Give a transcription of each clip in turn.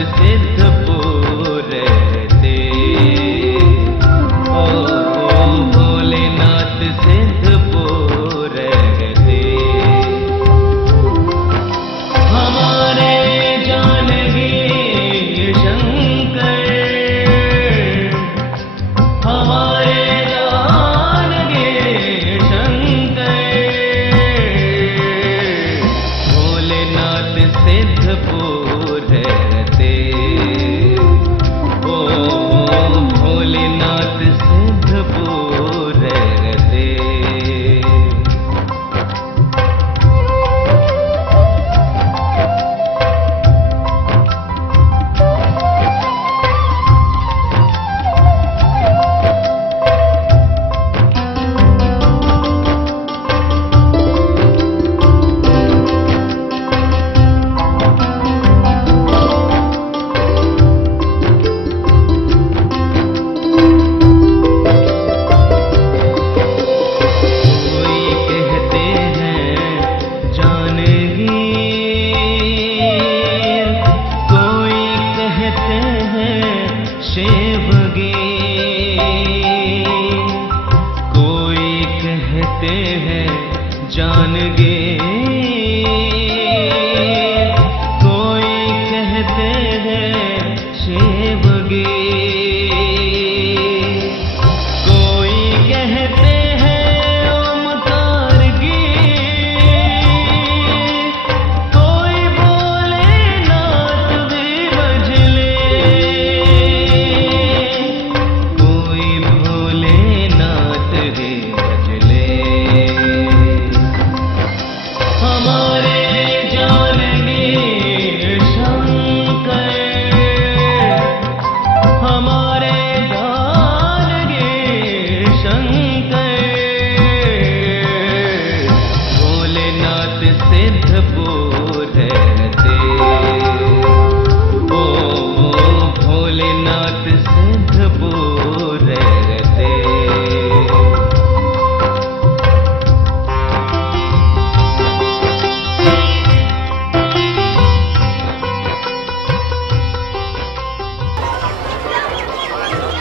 with the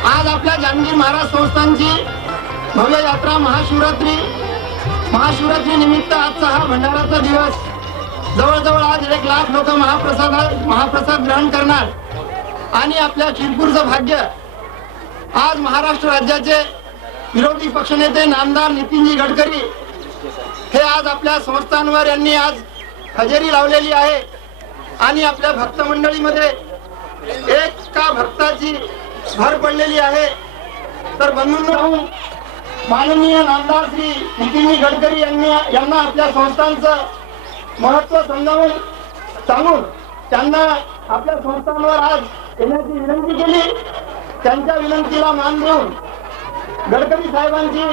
आज आपल्या जानगीर महाराज संस्थांची भव्य यात्रा महाशिवरात्री. महाशिवरात्री निमित्त आजचा हा भंडाराचा दिवस. जवळजवळ आज एक लाख लोक महाप्रसाद महाप्रसाद ग्रहण करणार. आणि आपल्या शिरपूरचं भाग्य. आज महाराष्ट्र राज्याचे विरोधी पक्षनेते नामदार नितीनजी गडकरी हे आज आपल्या संस्थांवर यांनी आज हजेरी लावलेली आहे. आणि आपल्या भक्त मंडळीमध्ये एका भक्ताची भर पडलेली आहे. तर बंधूंनो माननीय नामदार श्री नितीनजी गडकरी यांनी यांना आपल्या संस्थांचं महत्त्व समजावून सांगून त्यांना आपल्या संस्थांवर आज येण्याची विनंती केली. त्यांच्या विनंतीला मान देऊन गडकरी साहेबांची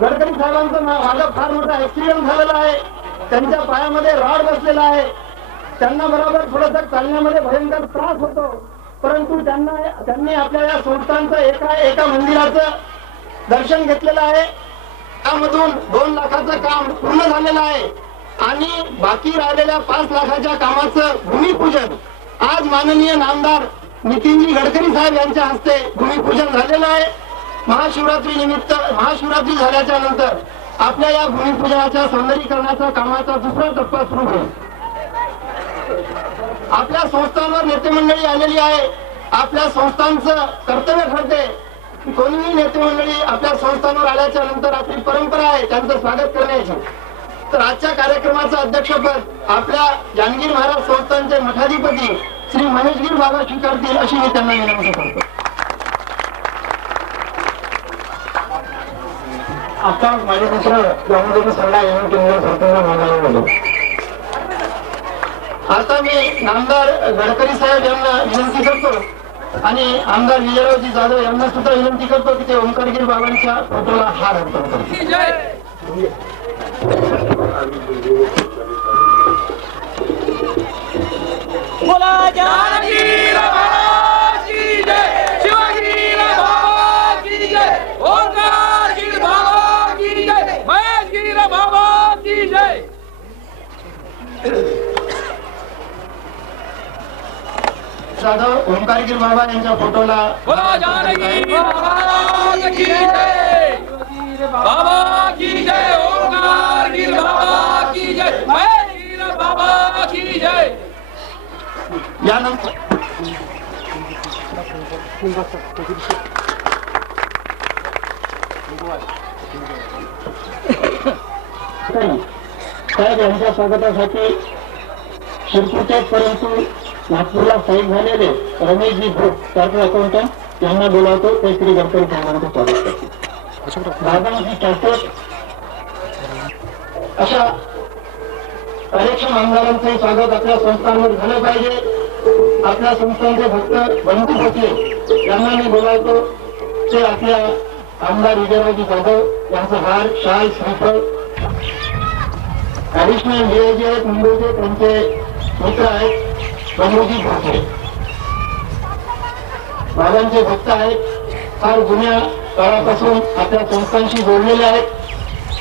गडकरी साहेबांचं मा- फार मोठा ऍक्सिडेंट झालेला आहे. त्यांच्या पायामध्ये रॉड बसलेला आहे. त्यांना बरोबर थोडस चालण्यामध्ये भयंकर त्रास होतो. परंतु त्यांना त्यांनी आपल्या या संस्थांचं एका एका मंदिराचं दर्शन घेतलेलं आहे. त्यामधून दोन लाखाचं काम पूर्ण झालेलं आहे. आणि बाकी राहिलेल्या पाच लाखाच्या कामाचं भूमिपूजन. आज माननीय नामदार नितीनजी गडकरी साहेब यांच्या हस्ते भूमिपूजन झालेलं आहे. महाशिवरात्री निमित्त महाशिवरात्री झाल्याच्यानंतर आपल्या या भूमिपूजनाच्या सौंदर्यीकरणाच्या कामाचा दुसरा टप्पा सुरू होईल. आपल्या संस्थांवर नेते मंडळी आलेली आहे. आपल्या संस्थांचं कर्तव्य ठरते. कोणीही नेते मंडळी आपल्या संस्थांवर आल्याच्यानंतर आपली परंपरा आहे त्यांचं स्वागत करण्याची. तर आजच्या कार्यक्रमाचं अध्यक्षपद आपल्या जानगीर महाराज संस्थांचे मठाधिपती श्री महेशगीर बाबा स्वीकारतील अशी मी त्यांना विनंती करतो. आता माझे मित्र सल्ला येऊन केंद्र सरकारला मागायला आता मी आमदार गडकरी साहेब यांना विनंती करतो. आणि आमदार विजयरावजी जाधव यांना सुद्धा विनंती करतो की ते ओंकारगिरी बाबांच्या फोटोला हार अर्पण करतो जाधव ओंकारगिरी बाबा यांच्या फोटोला बोला जानकी बाबा की जय! बाबा की जय ओंकार गिर बाबा की जय महेश गिर बाबा की जय! यानंतर साहेब यांच्या स्वागतासाठी शिरपूरचे परंतु नागपूरला स्थायिक झालेले रमेशजी भूत चार्टर्ड अकाउंटंट यांना बोलावतो ते श्री गडकरी साहेबांचं स्वागत करतो. दादाजी चार्टर्ड अशा कार्यक्षम आमदारांचे स्वागत आपल्या संस्थांवर झालं पाहिजे. आपल्या संस्थांचे भक्त बंधू होते यांना मी बोलावतो. ते आपल्या आमदार विजयरावजी जाधव यांचं हार शाल श्रीफळ. ॲडिशनल ऍडिशनल जे आहेत मुंबईचे त्यांचे मित्र आहेत. बंधूजी भोसले बाबांचे भक्त आहेत. फार जुन्या काळापासून आपल्या संस्थांशी जोडलेले आहेत.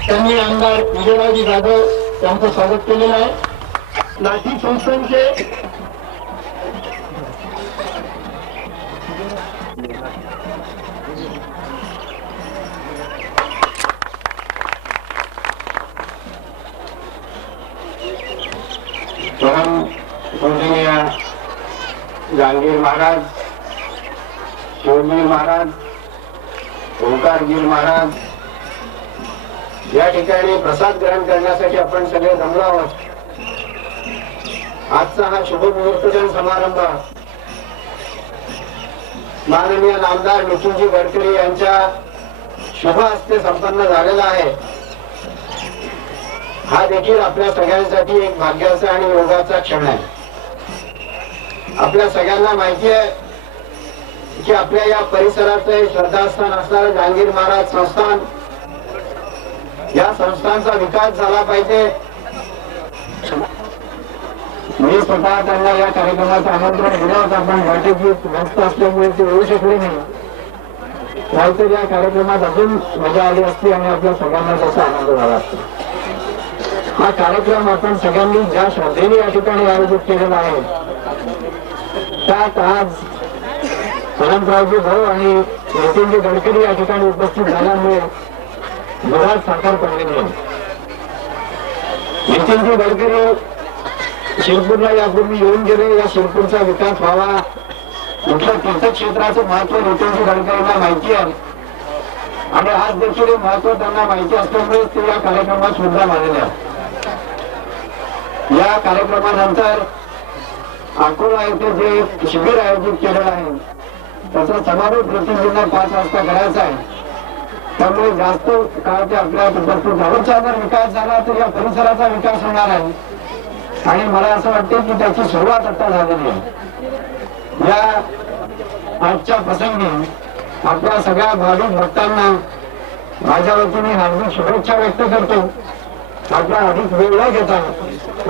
त्यांनी आमदार विजयरावजी जाधव यांचं स्वागत केलेलं आहे. नाशिक संस्थांचे परम पूजनीय जहांगीर महाराज शिवगीर महाराज ओंकारगीर महाराज. या ठिकाणी प्रसाद ग्रहण करण्यासाठी आपण सगळे जमलो आहोत. आजचा हा शुभ मुहूर्तजन समारंभ. माननीय नामदार नितीनजी गडकरी यांच्या शुभ हस्ते संपन्न झालेला आहे. हा देखील आपल्या सगळ्यांसाठी एक भाग्याचा आणि योगाचा क्षण आहे. आपल्या सगळ्यांना माहिती आहे की आपल्या या परिसराचं हे श्रद्धास्थान असणारं जहांगीर महाराज संस्थान या संस्थांचा विकास झाला पाहिजे. मी स्वतः त्यांना या कार्यक्रमाचं आमंत्रण दिलं होतं. आपण बैठकीत व्यस्त असल्यामुळे ते येऊ शकले नाही. नाहीतर या कार्यक्रमात अजून मजा आली असती आणि आपल्या सगळ्यांना त्याचा आनंद झाला असतो. हा कार्यक्रम आपण सगळ्यांनी ज्या श्रद्धेने या ठिकाणी आयोजित केलेला आहे त्यात आज अनंतरावजी भाऊ आणि नितीनजी गडकरी या ठिकाणी उपस्थित झाल्यामुळे दुधात साकार पडलेली आहे. नितीनजी गडकरी शिरपूरला यापूर्वी येऊन गेले. या शिरपूरचा विकास व्हावा. इथलं तीर्थक्षेत्राचं महत्त्व नितीनजी गडकरींना माहिती आहे. आणि आज देखील हे महत्त्व त्यांना माहिती असल्यामुळे ते या कार्यक्रमात सुद्धा मानले या कार्यक्रमानंतर अकोला येथे जे शिबिर आयोजित केलेलं आहे त्याचा समारोप प्रतिनिधींना पाच वाजता करायचा आहे. त्यामुळे जास्त काळ ते आपल्या उपस्थित जवळचा जर विकास झाला तर या परिसराचा विकास होणार आहे. आणि मला असं वाटतं की त्याची सुरुवात आता झालेली आहे. या आजच्या प्रसंगी आपल्या सगळ्या भाविक भक्तांना माझ्या वतीने हार्दिक शुभेच्छा व्यक्त करतो. आपला अधिक वेळ न घेता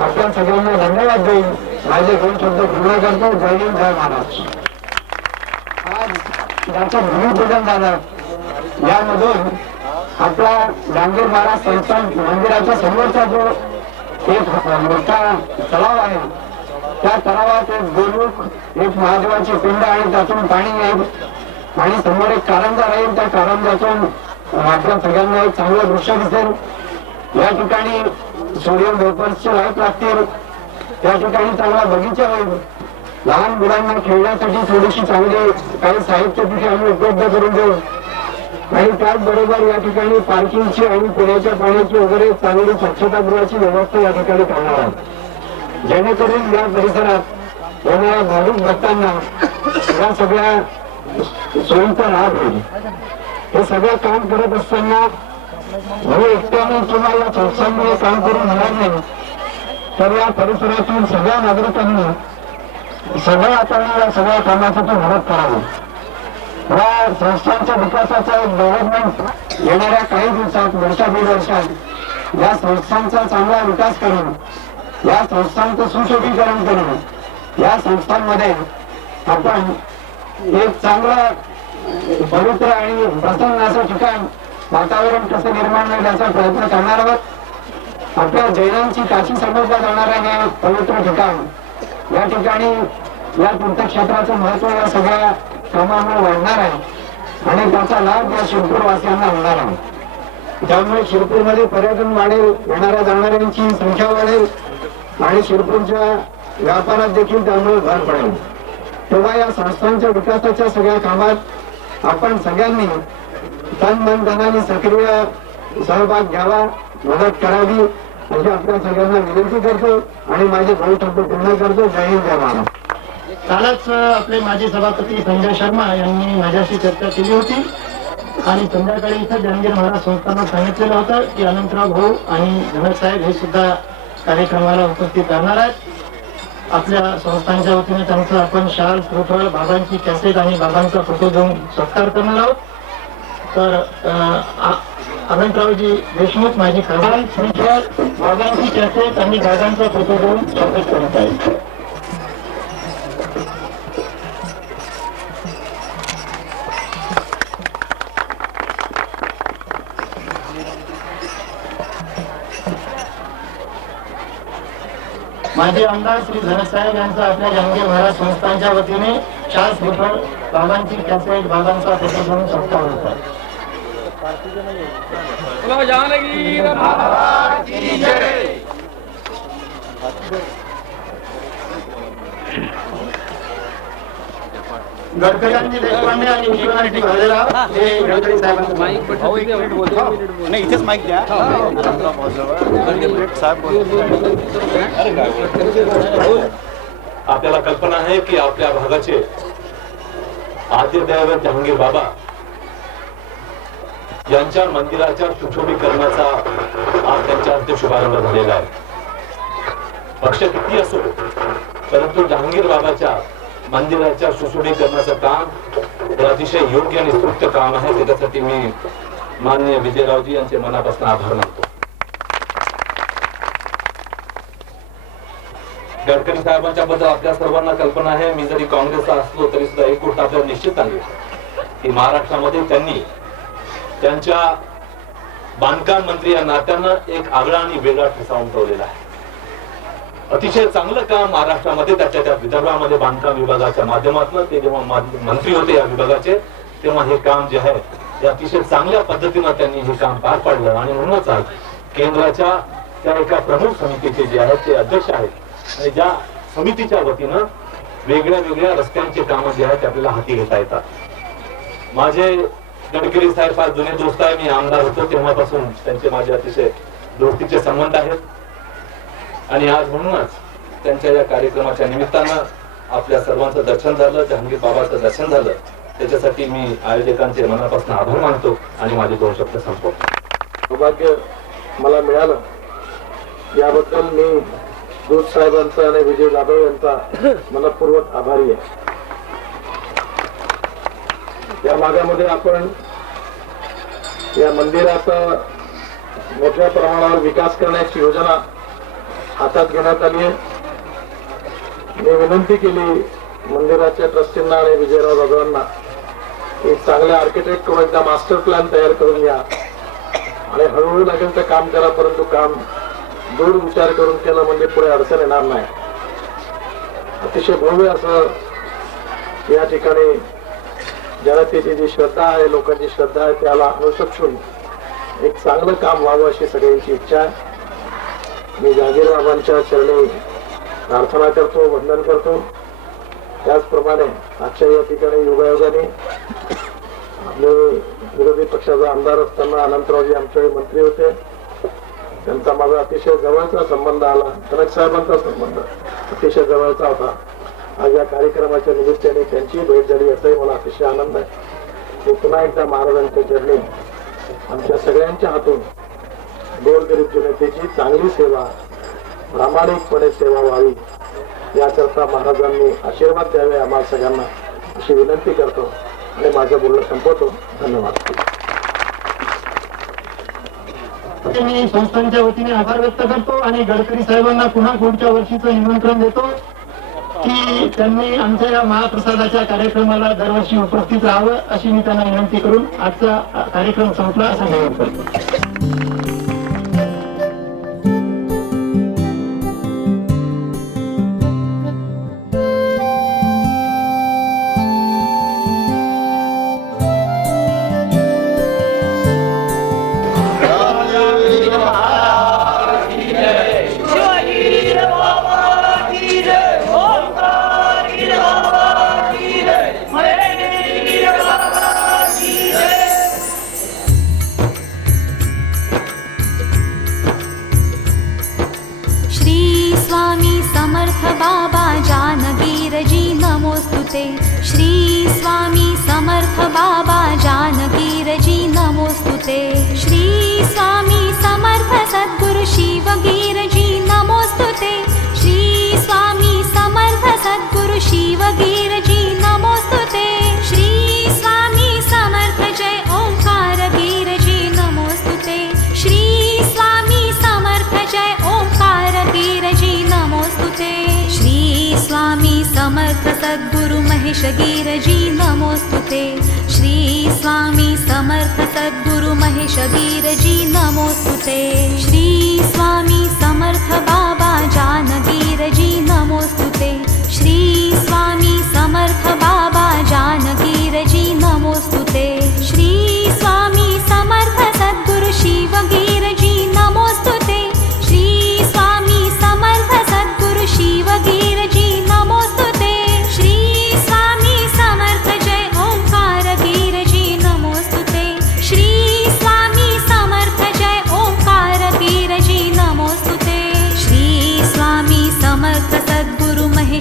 आपल्या सगळ्यांना धन्यवाद देईन माझे दोन शब्द पूर्ण करतो. जय हिंद जय महाराज. आज ज्याचं भूमिपूजन झालं यामधून आपला डांगीर महाराज संस्थान मंदिराच्या समोरचा जो एक मोठा तलाव आहे त्या तलावात एक गोमुख एक महादेवाची पिंड आणि त्यातून पाणी येईल. पाणी समोर एक कारंजा राहील. त्या कारंजातून आपल्या सगळ्यांना एक चांगलं दृश्य दिसेल. या ठिकाणी सोडियम वेपर्सचे लाइट लागतील त्या ठिकाणी चांगला बगीचा होईल. लहान मुलांना खेळण्यासाठी थोडीशी चांगली काही साहित्य तिथे आम्ही उपलब्ध करून देऊ. आणि त्याचबरोबर या ठिकाणी पार्किंगची आणि पिण्याच्या पाण्याची वगैरे चांगली स्वच्छतागृहाची व्यवस्था या ठिकाणी करणार आहोत. जेणेकरून या परिसरात येणाऱ्या भाविक भक्तांना या सगळ्या सोयीचा लाभ होईल. हे सगळं काम करत असताना मी एकट्याने किंवा या काम करून होणार नाही. तर या परिसरातील सगळ्या नागरिकांनी सगळ्या आता सगळ्या कामासाठी मदत करावी. या संस्थांच्या विकासाचा एक डेव्हलपमेंट येणाऱ्या काही दिवसात वर्षा दोन वर्षात या संस्थांचा चांगला विकास करून या संस्थांचं सुशोभीकरण करून या संस्थांमध्ये आपण एक चांगलं पवित्र आणि प्रसन्न असं ठिकाण वातावरण कसं निर्माण होईल याचा प्रयत्न करणार आहोत. आपल्या जैनांची काशी समजल्या जाणाऱ्या हे पवित्र ठिकाण. या ठिकाणी या तीर्थक्षेत्राचं महत्त्व या सगळ्या कामामुळे वाढणार आहे. आणि त्याचा लाभ या शिरपूर वासियांना होणार आहे. त्यामुळे शिरपूरमध्ये पर्यटन वाढेल येणाऱ्या जाणाऱ्यांची संख्या वाढेल आणि शिरपूरच्या व्यापारात देखील त्यामुळे भर पडेल. तेव्हा या संस्थांच्या विकासाच्या सगळ्या कामात आपण सगळ्यांनी तन मन धनाने सक्रिय सहभाग घ्यावा मदत करावी. अशी आपल्या सगळ्यांना विनंती करतो आणि माझे भाऊ शब्द पूर्ण करतो. जय हिंद जय महाराज कालच आपले माजी सभापती संजय शर्मा यांनी माझ्याशी चर्चा केली होती. आणि संध्याकाळी इथं जहांगीर महाराज संस्थांना सांगितलेलं होतं की अनंतराव भाऊ आणि धनक साहेब हे सुद्धा कार्यक्रमाला उपस्थित राहणार आहेत. आपल्या संस्थांच्या वतीने त्यांचं आपण शाल श्रीफळ बाबांची कॅसेट आणि बाबांचा फोटो घेऊन सत्कार करणार आहोत. तर आ- अनंतरावजी देशमुख माझी खासदार श्रीफळ बाबांची कॅसेट आणि बाबांचा फोटो घेऊन स्वागत करत आहे. माजी आमदार श्री धनसाहेब यांचा आपल्या जहांगीर महाराज संस्थांच्या वतीने चार श्रीफळ बाबांची कॅसेट बाबांचा फोटो घेऊन सत्कार होत. आहे देशपांडे आणि हे. गडकरी साहेबांचं नाही इथेच साहेब आपल्याला कल्पना आहे की आपल्या भागाचे आद्य दैवत जहांगीर बाबा यांच्या मंदिराच्या सुशोभीकरणाचा आज त्यांच्या हस्ते शुभारंभ झालेला आहे. पक्ष किती असो परंतु जहांगीर बाबाच्या मंदिराच्या सुशोभीकरणाचं काम हे अतिशय योग्य आणि स्तुत्य काम आहे. त्याच्यासाठी मी मान्य विजयरावजी यांचे मनापासून आभार मानतो. गडकरी साहेबांच्या बद्दल आपल्या सर्वांना कल्पना आहे. मी जरी काँग्रेसचा असलो तरी सुद्धा एक गोष्ट आपल्याला निश्चित आली की महाराष्ट्रामध्ये त्यांनी त्यांच्या बांधकाम मंत्री या नात्यानं एक आगळा आणि वेगळा ठसा उमटवलेला आहे. अतिशय चांगलं काम महाराष्ट्रामध्ये त्याच्या त्या विदर्भामध्ये बांधकाम विभागाच्या माध्यमातून ते जेव्हा मंत्री होते या विभागाचे तेव्हा हे काम जे आहे ते अतिशय चांगल्या पद्धतीनं त्यांनी हे काम पार पाडलं. आणि म्हणूनच आज केंद्राच्या त्या एका प्रमुख समितीचे जे आहेत ते अध्यक्ष आहेत. आणि ज्या समितीच्या वतीनं वेगळ्या वेगळ्या रस्त्यांची कामं जे आहेत ते आपल्याला हाती घेता येतात. माझे गडकरी साहेब फार जुने दोस्त आहे. मी आमदार होतो तेव्हापासून त्यांचे माझे अतिशय दोस्तीचे संबंध आहेत. आणि आज म्हणूनच त्यांच्या या कार्यक्रमाच्या निमित्तानं आपल्या सर्वांचं दर्शन झालं जहांगीर बाबाचं दर्शन झालं. त्याच्यासाठी मी आयोजकांचे मनापासून आभार मानतो आणि माझे दोन शब्द संपवतो. सौभाग्य मला मिळालं. याबद्दल मी दूध साहेबांचा आणि विजय जाधव यांचा मनपूर्वक आभारी आहे. या भागामध्ये आपण या मंदिराचा मोठ्या प्रमाणावर विकास करण्याची योजना हातात घेण्यात आली आहे. मी विनंती केली मंदिराच्या ट्रस्टींना आणि विजयराव जाधवांना की चांगल्या आर्किटेक्टकडून एकदा मास्टर प्लॅन तयार करून घ्या. आणि हळूहळू लागेल तर काम करा परंतु काम दूर विचार करून केलं म्हणजे पुढे अडचण येणार नाही. अतिशय भव्य असं या ठिकाणी जनतेची जी श्रद्धा आहे लोकांची श्रद्धा आहे त्याला अनुसक्षून एक चांगलं काम व्हावं अशी सगळ्यांची इच्छा आहे. मी जहागीर बाबांच्या चरणी प्रार्थना करतो वंदन करतो. त्याचप्रमाणे आजच्या या ठिकाणी योगायोगाने आपले विरोधी पक्षाचा आमदार असताना अनंतरावजी आमच्या मंत्री होते. त्यांचा माझा अतिशय जवळचा संबंध आला. जनक साहेबांचा संबंध अतिशय जवळचा होता. आज या कार्यक्रमाच्या निमित्ताने त्यांची भेट झाली याचाही मला अतिशय आनंद आहे. मी पुन्हा एकदा महाराजांच्या चरणी आमच्या सगळ्यांच्या हातून गोरगरीब जनतेची चांगली सेवा प्रामाणिकपणे सेवा व्हावी याकरता महाराजांनी आशीर्वाद द्यावे आम्हाला सगळ्यांना अशी विनंती करतो आणि माझं बोलणं संपवतो. धन्यवाद. मी संस्थांच्या वतीने आभार व्यक्त करतो आणि गडकरी साहेबांना पुन्हा पुढच्या वर्षीचं निमंत्रण देतो की त्यांनी आमच्या या महाप्रसादाच्या कार्यक्रमाला दरवर्षी उपस्थित राहावं अशी मी त्यांना विनंती करून आजचा कार्यक्रम संपला. असा निरोप करतो. श्री स्वामी समर्थ बाबा जानकीरजी नमोस्तुते श्री स्वामी समर्थ सद्गुरु शिवगीरजी नमोस्तुते श्री स्वामी समर्थ सद्गुरु शिवगीरजी नमोस्तुते श्री स्वामी समर्थ जय ओंकार गिरजी नमोस्तुते श्री स्वामी समर्थ जय ओंकार गिरजी नमोस्तुते श्री स्वामी समर्थ सद्गुरु ीरजी नमोऽस्तु ते श्रीस्वामी समर्थ सद्गुरु सद्गुरुमहेशगीरजी नमोऽस्तु ते श्रीस्वामी समर्थ बाबा जानगीरजी नमोऽस्तु ते श्रीस्वामी समर्थ बाबा जानगीरजी नमोस्तुते।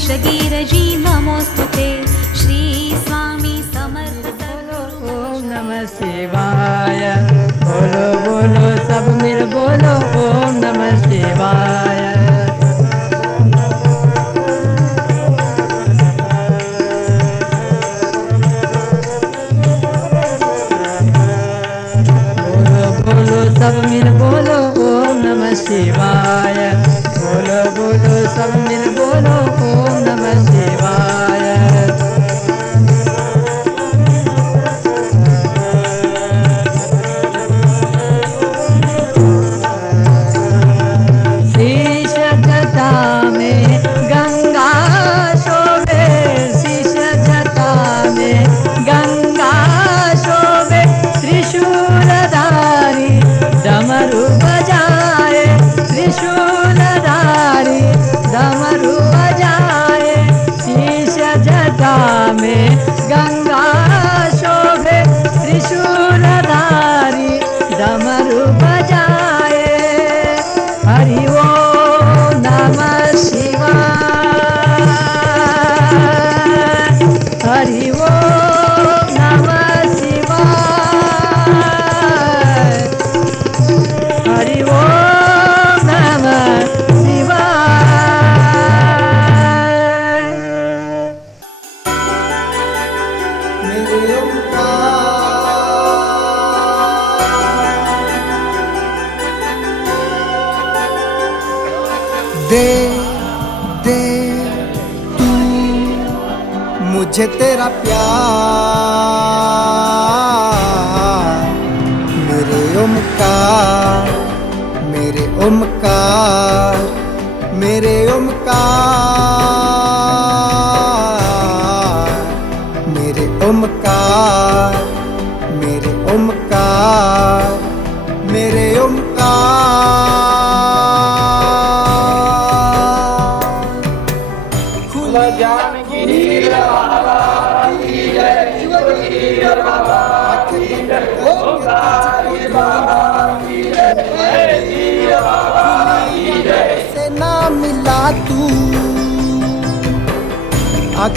शिरजीमोस्तु ते। श्रीस्वामी समर्थ ॐ नमः शिवा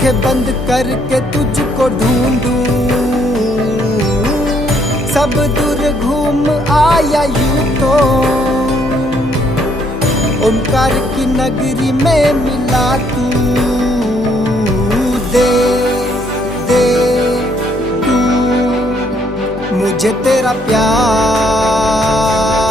आँखें बंद करके तुझको ढूंढूं। सब दूर घूम आया यू तो। ओमकार की नगरी में मिला तू। दे दे तू। मुझे तेरा प्यार